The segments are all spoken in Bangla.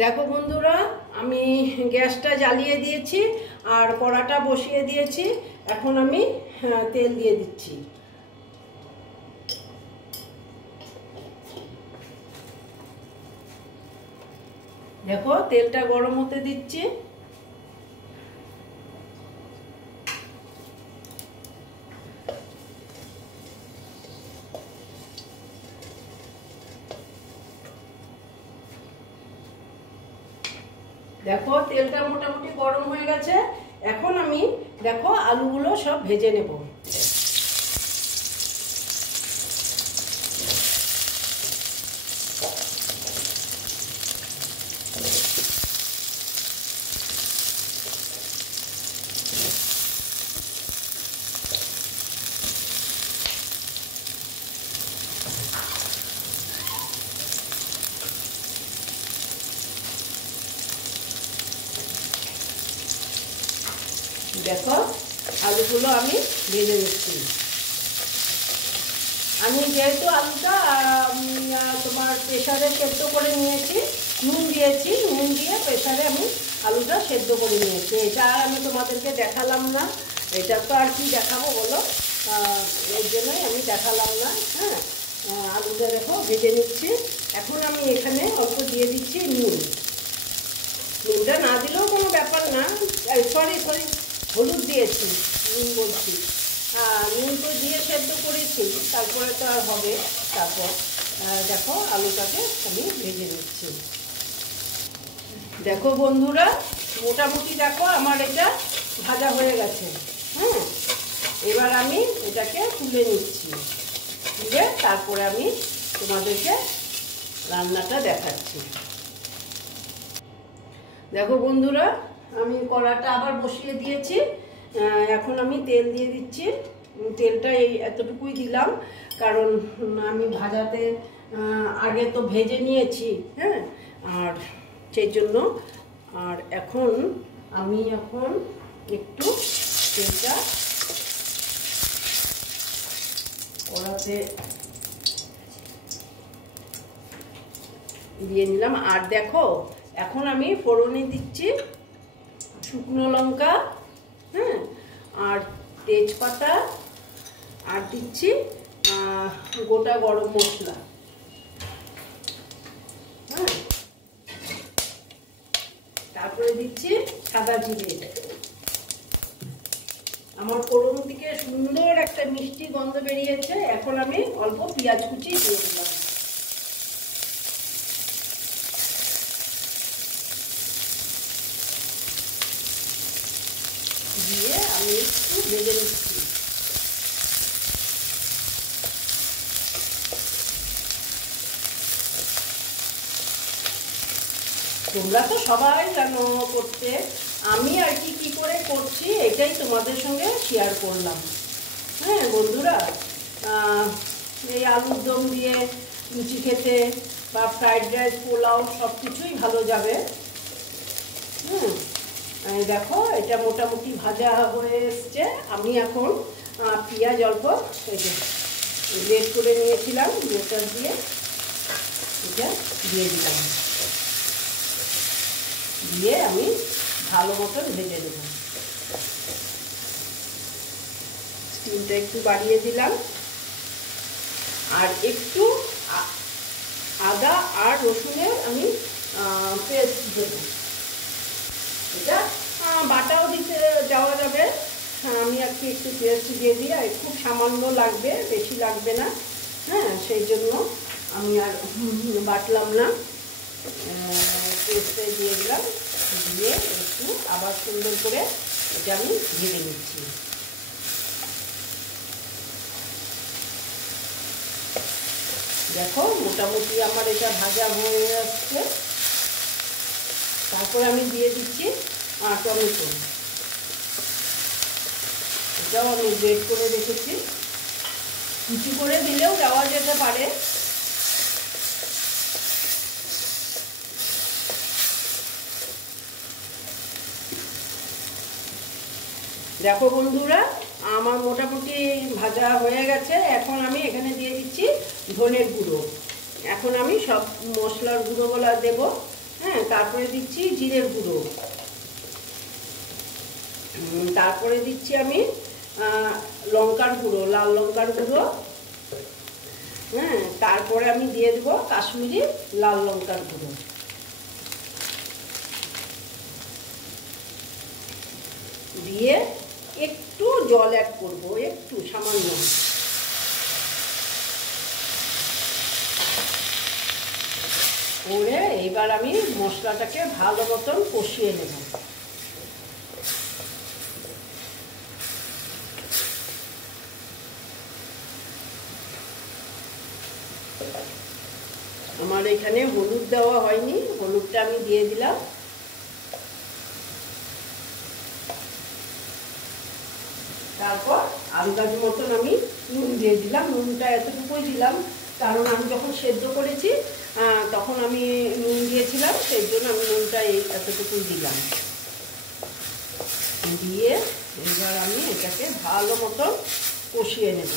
দেখো বন্ধুরা, আমি গ্যাসটা জ্বালিয়ে দিয়েছি আর কড়াটা বসিয়ে দিয়েছি। এখন আমি তেল দিয়ে দিচ্ছি। দেখো তেলটা গরম হতে দিচ্ছি। দেখো তেলটা মোটামুটি গরম হয়ে গেছে। এখন আমি দেখো আলুগুলো সব ভেজে নেব। দেখো আলুগুলো আমি ভেজে নিচ্ছি। আমি যেহেতু আলুটা তোমার প্রেসারে সেদ্ধ করে নিয়েছি, নুন দিয়েছি, নুন দিয়ে প্রেসারে আমি আলুটা সেদ্ধ করে নিয়েছি। এটা আর আমি তোমাদেরকে দেখালাম না, এটা তো আর কি দেখাবো বলো, এর জন্যই আমি দেখালাম না। হ্যাঁ, আলুটা দেখো ভেজে নিচ্ছি। এখন আমি এখানে অল্প দিয়ে দিচ্ছি নুন। নুনটা না দিলেও কোনো ব্যাপার না, সরি হলুদ দিয়েছি, নুন বলছি। নুন তো দিয়ে সেদ্ধ করেছি, তারপরে তো আর হবে। তারপর দেখো আলুটাকে আমি ভেজে নিচ্ছি। দেখো বন্ধুরা, মোটামুটি দেখো আমার এটা ভাজা হয়ে গেছে। হ্যাঁ, এবার আমি এটাকে তুলে নিচ্ছি। তুলে তারপরে আমি তোমাদেরকে রান্নাটা দেখাচ্ছি। দেখো বন্ধুরা, আমি কড়াটা আবার বসিয়ে দিয়েছি। এখন আমি তেল দিয়ে দিচ্ছি। তেলটা এই এতটুকুই দিলাম, কারণ আমি ভাজাতে আগে তো ভেজে নিয়েছি। হ্যাঁ, আর সেই জন্য। আর এখন আমি একটু তেলটা কড়াতে দিয়ে নিলাম। আর দেখো এখন আমি ফোড়নে দিচ্ছি শুকনো লঙ্কা, হ্যাঁ, আর তেজপাতা, আর দিচ্ছি গোটা গরম মশলা। হ্যাঁ, তারপরে দিচ্ছি সাদা জিরে। আমার ফোড়ন থেকে সুন্দর একটা মিষ্টি গন্ধ বেরিয়েছে। এখন আমি অল্প পেঁয়াজ কুচি দিয়ে দিলাম। দিয়ে আমি একটু ভেজে নিচ্ছি। তোমরা তো সবাই জানো করতে, আমি আর কি করে করছি এটাই তোমাদের সঙ্গে শেয়ার করলাম। হ্যাঁ বন্ধুরা, এই আলুর দম দিয়ে লুচি খেতে বা ফ্রাইড রাইস, পোলাও সব কিছুই ভালো যাবে। দেখো এটা মোটামুটি ভাজা হয়ে এসছে। আমি এখন পেঁয়াজ অল্প গ্রেট করে নিয়েছিলাম, গ্রেটার দিয়ে এটা দিয়ে দিলাম। দিয়ে আমি ভালো মতন ভেজে দেব। স্টিমটা একটু বাড়িয়ে দিলাম। আর একটু আদা আর রসুনের আমি পেস্ট দেব। এটা বাটাও দিতে যাওয়া যাবে। আমি আর কি একটু পেস্ট দিয়ে দিই, আর খুব সামান্য লাগবে, বেশি লাগবে না। হ্যাঁ, সেই জন্য আমি আর বাটলাম না, পেস্টে দিয়ে দিলাম। দিয়ে একটু আবার সুন্দর করে এটা আমি ভেজে নিচ্ছি। দেখো মোটামুটি আমার এটা ভাজা হয়ে যাচ্ছে। তারপরে আমি দিয়ে দিচ্ছি টমেটো। এটাও আমি গ্রেট করে রেখেছি, কুচি করে দিলেও দেওয়া যেতে পারে। দেখো বন্ধুরা, আমার মোটামুটি ভাজা হয়ে গেছে। এখন আমি এখানে দিয়ে দিচ্ছি ধনের গুঁড়ো। এখন আমি সব মশলার গুঁড়োগুলো দেবো। হ্যাঁ, হ্যাঁ, তারপরে দিচ্ছি জিরের গুঁড়ো, তারপরে দিচ্ছি আমি লঙ্কার গুঁড়ো, লাল লঙ্কার গুঁড়ো, হ্যাঁ, তারপরে আমি দিয়ে দেবো কাশ্মীরি লাল লঙ্কার গুঁড়ো, দিয়ে একটু জল অ্যাড করব, একটু সামান্য, করে এইবার আমি মশলাটাকে ভালো মতন কষিয়ে নেব। আমার এখানে হলুদ দেওয়া হয়নি, হলুদটা আমি দিয়ে দিলাম। তারপর আন্দাজ মতন আমি নুন দিয়ে দিলাম, নুনটা এতটুকুই দিলাম কারণ আমি যখন সেদ্ধ করেছি তখন আমি নুন দিয়েছিলাম, সেই জন্য আমি নুনটা এতটুকুই দিলাম। দিয়ে এবার আমি এটাকে ভালো মতন কষিয়ে নেব।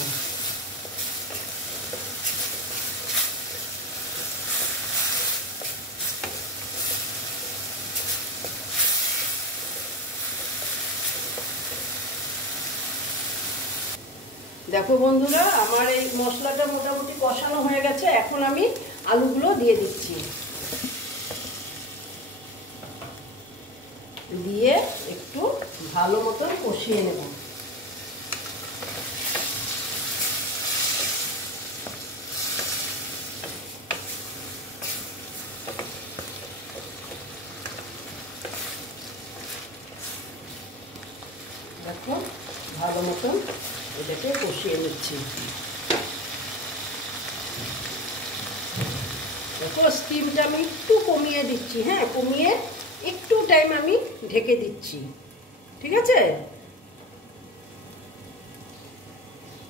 দেখো বন্ধুরা, আমার এই মশলাটা মোটামুটি কষানো হয়ে গেছে। এখন আমি আলুগুলো দিয়ে দিচ্ছি, দিয়ে একটু ভালো মতন কষিয়ে নেব। দেখো ভালো মতন এটাকে কষিয়ে নিচ্ছি। দেখো স্টিমটা আমি একটু কমিয়ে দিচ্ছি, হ্যাঁ, কমিয়ে একটু টাইম আমি ঢেকে দিচ্ছি, ঠিক আছে?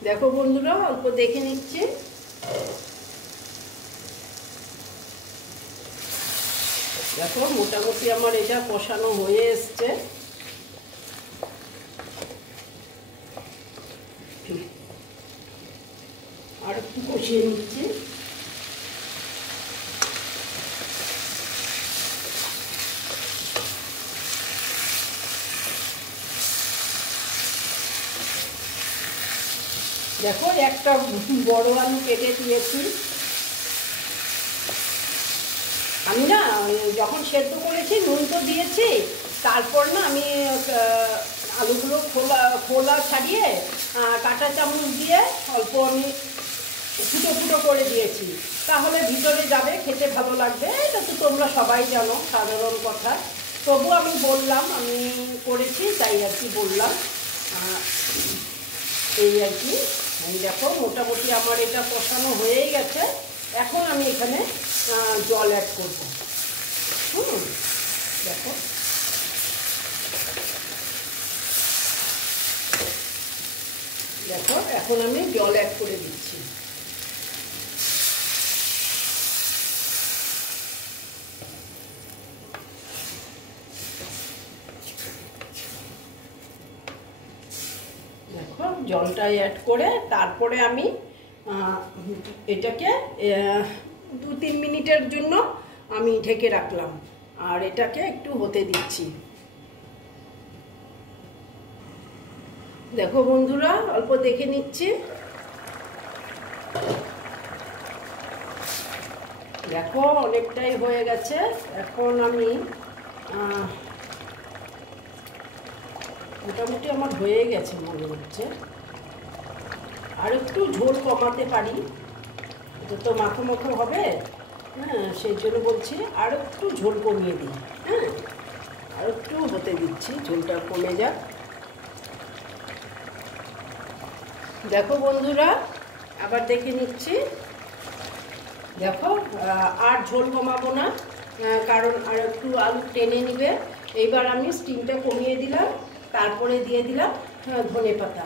দেখো বন্ধুরা, অল্প দেখে নিচ্ছি। দেখো মোটামুটি আমার এটা কষানো হয়ে এসছে। আর একটু কষিয়ে নিচ্ছি। দেখো একটা বড় আলু কেটে দিয়েছি আমি, না যখন সেদ্ধ করেছি নুন তো দিয়েছি, তারপর না আমি আলুগুলো খোলা ছাড়িয়ে কাঁটা চামচ দিয়ে অল্প আমি ফুটো ফুটো করে দিয়েছি, তাহলে ভিতরে যাবে, খেতে ভালো লাগবে। এটা তো তোমরা সবাই জানো, সাধারণ কথা, তবু আমি বললাম, আমি করেছি তাই আর কি বললাম, এই আর কি। দেখো মোটামুটি আমার এটা কষানো হয়েই গেছে। এখন আমি এখানে জল অ্যাড করব। দেখো দেখো এখন আমি জল অ্যাড করে দিচ্ছি। দেখো জলটা অ্যাড করে তারপরে আমি এটাকে 2-3 মিনিটের জন্য আমি ঢেকে রাখলাম, আর এটাকে একটু হতে দিচ্ছি। দেখো বন্ধুরা, অল্প দেখে নিচ্ছি। দেখো অনেকটাই হয়ে গেছে। এখন আমি মোটামুটি আমার হয়ে গেছে মনে হচ্ছে, আর একটু ঝোল কমাতে পারি, এটা তো মাখো মাখো হবে, হ্যাঁ, সেই জন্য বলছি আর একটু ঝোল কমিয়ে দিই। হ্যাঁ, আর একটু হতে দিচ্ছি, ঝোলটা কমে যাক। দেখো বন্ধুরা, আবার দেখে নিচ্ছি। দেখো আর ঝোল কমাবো না, কারণ আর একটু আলু টেনে নিবে। এইবার আমি স্টিমটা কমিয়ে দিলাম, তারপরে দিয়ে দিলাম ধনেপাতা।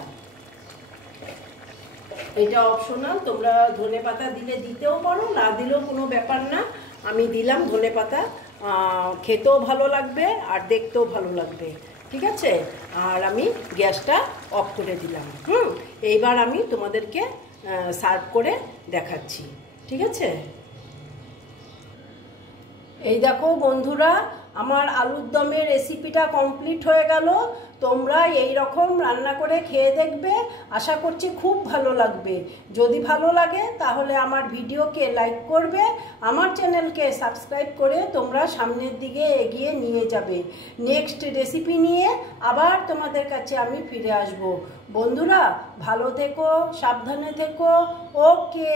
এটা অপশনাল, তোমরা ধনেপাতা দিলে দিতেও পারো, না দিলেও কোনো ব্যাপার না। আমি দিলাম ধনেপাতা, খেতেও ভালো লাগবে আর দেখতেও ভালো লাগবে, ঠিক আছে? আর আমি গ্যাসটা অফ করে দিলাম। এইবার আমি তোমাদেরকে সার্ভ করে দেখাচ্ছি, ঠিক আছে? এই দেখো বন্ধুরা, আমার আলুর দমের রেসিপিটা কমপ্লিট হয়ে গেল। তোমরা এই রকম রান্না করে খেয়ে দেখবে, আশা করছি খুব ভালো লাগবে। যদি ভালো লাগে তাহলে আমার ভিডিওকে লাইক করবে, আমার চ্যানেলকে সাবস্ক্রাইব করে তোমরা সামনের দিকে এগিয়ে নিয়ে যাবে। নেক্সট রেসিপি নিয়ে আবার তোমাদের কাছে আমি ফিরে আসব। বন্ধুরা ভালো থেকো, সাবধানে থেকো। ওকে।